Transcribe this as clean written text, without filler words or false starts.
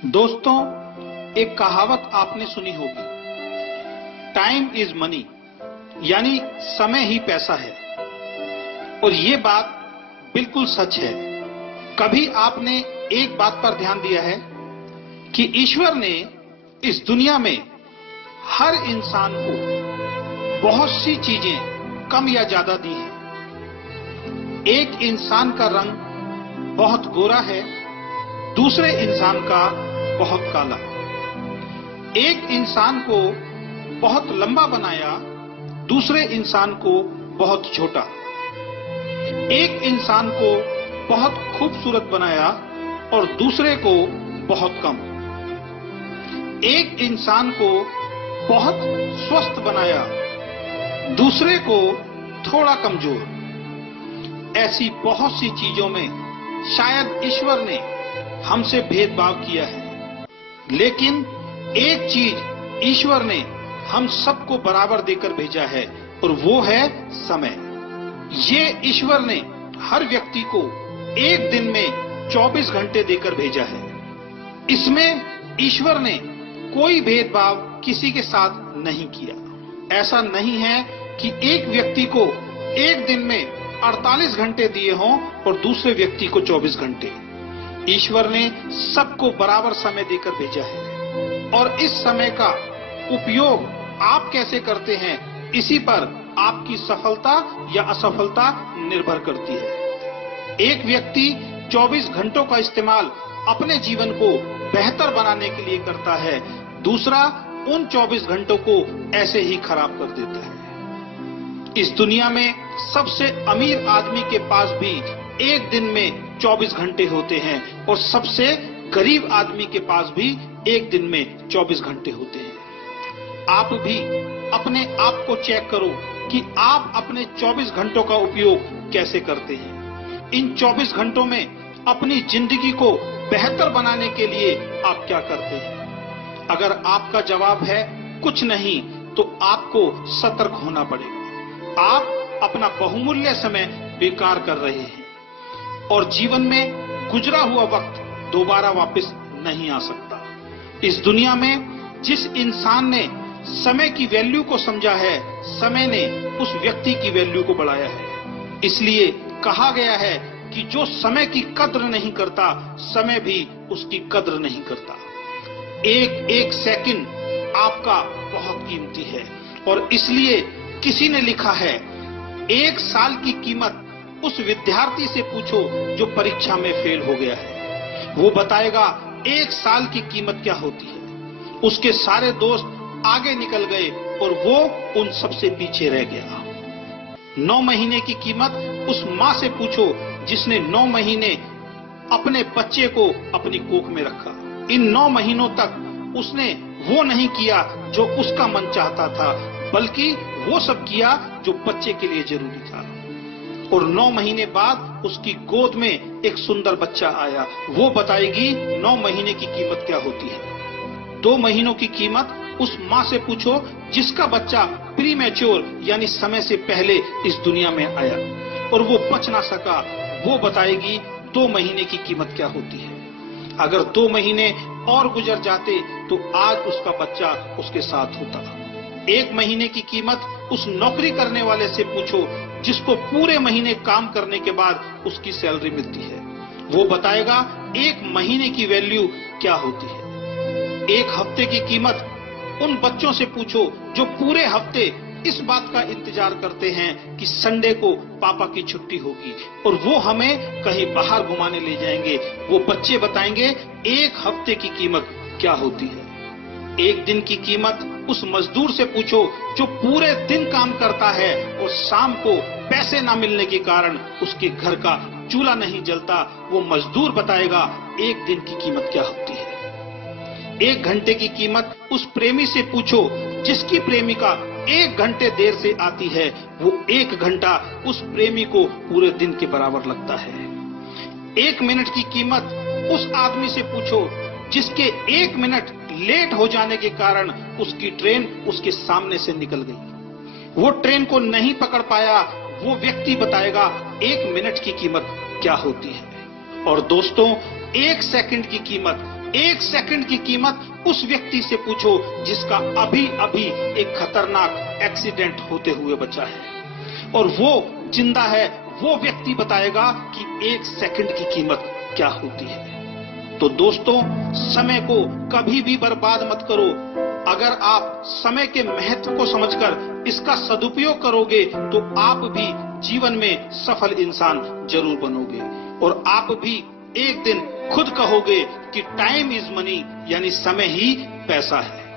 दोस्तों, एक कहावत आपने सुनी होगी, टाइम इज मनी, यानी समय ही पैसा है। और ये बात बिल्कुल सच है। कभी आपने एक बात पर ध्यान दिया है कि ईश्वर ने इस दुनिया में हर इंसान को बहुत सी चीजें कम या ज्यादा दी हैं। एक इंसान का रंग बहुत गोरा है, दूसरे इंसान का बहुत काला। एक इंसान को बहुत लंबा बनाया, दूसरे इंसान को बहुत छोटा। एक इंसान को बहुत खूबसूरत बनाया और दूसरे को बहुत कम। एक इंसान को बहुत स्वस्थ बनाया, दूसरे को थोड़ा कमजोर। ऐसी बहुत सी चीजों में शायद ईश्वर ने हमसे भेदभाव किया है, लेकिन एक चीज ईश्वर ने हम सबको बराबर देकर भेजा है और वो है समय। ये ईश्वर ने हर व्यक्ति को एक दिन में 24 घंटे देकर भेजा है। इसमें ईश्वर ने कोई भेदभाव किसी के साथ नहीं किया। ऐसा नहीं है कि एक व्यक्ति को एक दिन में 48 घंटे दिए हों और दूसरे व्यक्ति को 24 घंटे। ईश्वर ने सबको बराबर समय देकर भेजा है और इस समय का उपयोग आप कैसे करते हैं, इसी पर आपकी सफलता या असफलता निर्भर करती है। एक व्यक्ति 24 घंटों का इस्तेमाल अपने जीवन को बेहतर बनाने के लिए करता है, दूसरा उन 24 घंटों को ऐसे ही खराब कर देता है। इस दुनिया में सबसे अमीर आदमी के पास भी एक दिन में 24 घंटे होते हैं और सबसे गरीब आदमी के पास भी एक दिन में 24 घंटे होते हैं। आप भी अपने आप को चेक करो कि आप अपने 24 घंटों का उपयोग कैसे करते हैं। इन 24 घंटों में अपनी जिंदगी को बेहतर बनाने के लिए आप क्या करते हैं? अगर आपका जवाब है कुछ नहीं, तो आपको सतर्क होना पड़ेगा। आप अपना बहुमूल्य समय बेकार कर रहे हैं और जीवन में गुजरा हुआ वक्त दोबारा वापस नहीं आ सकता। इस दुनिया में जिस इंसान ने समय की वैल्यू को समझा है, समय ने उस व्यक्ति की वैल्यू को बढ़ाया है। इसलिए कहा गया है कि जो समय की कद्र नहीं करता, समय भी उसकी कद्र नहीं करता। एक एक सेकंड आपका बहुत कीमती है और इसलिए किसी ने लिखा है, एक साल की कीमत उस विद्यार्थी से पूछो जो परीक्षा में फेल हो गया है। वो बताएगा एक साल की कीमत क्या होती है। उसके सारे दोस्त आगे निकल गए और वो उन सबसे पीछे रह गया। 9 महीने की कीमत उस माँ से पूछो जिसने 9 महीने अपने बच्चे को अपनी कोख में रखा। इन 9 महीनों तक उसने वो नहीं किया जो उसका मन चाहता था, बल्कि वो सब किया जो बच्चे के लिए जरूरी था। और 9 महीने बाद उसकी गोद में एक सुंदर बच्चा आया। वो बताएगी 9 महीने की कीमत क्या होती है। 2 महीनों की कीमत उस माँ से पूछो जिसका बच्चा प्रीमैच्योर यानी समय से पहले इस दुनिया में आया और वो बच ना सका। वो बताएगी 2 महीने की कीमत क्या होती है। अगर 2 महीने और गुजर जाते तो आज उसका बच्चा उसके साथ होता। 1 महीने की कीमत उस नौकरी करने वाले से पूछो जिसको पूरे महीने काम करने के बाद उसकी सैलरी मिलती है। वो बताएगा 1 महीने की वैल्यू क्या होती है। 1 हफ्ते की कीमत उन बच्चों से पूछो जो पूरे हफ्ते इस बात का इंतजार करते हैं कि संडे को पापा की छुट्टी होगी और वो हमें कहीं बाहर घुमाने ले जाएंगे। वो बच्चे बताएंगे 1 हफ्ते की कीमत क्या होती है। 1 दिन की कीमत उस मजदूर से पूछो जो पूरे दिन काम करता है और शाम को पैसे ना मिलने के कारण उसके घर का चूल्हा नहीं जलता। वो मजदूर बताएगा 1 दिन की कीमत क्या होती है। 1 घंटे की कीमत उस प्रेमी से पूछो जिसकी प्रेमिका 1 घंटे देर से आती है। वो 1 घंटा उस प्रेमी को पूरे दिन के बराबर लगता है। 1 मिनट की कीमत उस आदमी से पूछो जिसके 1 मिनट लेट हो जाने के कारण उसकी ट्रेन उसके सामने से निकल गई। वो ट्रेन को नहीं पकड़ पाया। वो व्यक्ति बताएगा 1 मिनट की कीमत क्या होती है। और दोस्तों, 1 सेकंड की कीमत 1 सेकंड की कीमत उस व्यक्ति से पूछो जिसका अभी अभी एक खतरनाक एक्सीडेंट होते हुए बचा है, और वो जिंदा है। वो व्यक्ति बताएगा कि 1 सेकंड की कीमत क्या होती है। तो दोस्तों, समय को कभी भी बर्बाद मत करो। अगर आप समय के महत्व को समझकर इसका सदुपयोग करोगे तो आप भी जीवन में सफल इंसान जरूर बनोगे, और आप भी एक दिन खुद कहोगे कि टाइम इज मनी, यानी समय ही पैसा है।